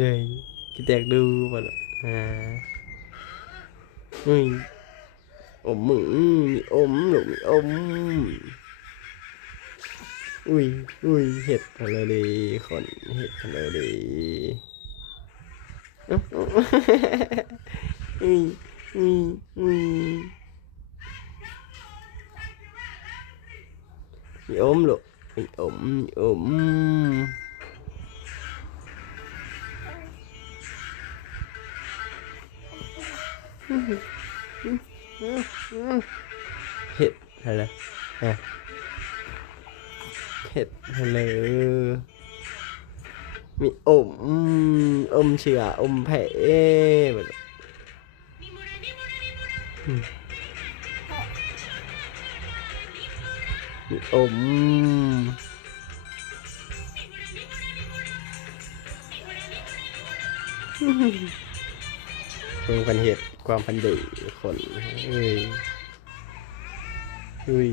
เฮ้ยกินแตกดูบ่ล่ะอุ้ยอมมือมีอมหรือมีอมอุ้ยอุ้ยเห็ดอะไรดีคนเห็ดอะไรดีอุ๊ยอุ้ยอุ้ยอุ้ยมีอมหรอมีอมมีอมเห็ดอะไรอ่ะเห็ดอะไรมีอมอมเชื่ออมแผลแบบมีอมความพันเหตุความพันดีคนเฮ้ยเฮ้ย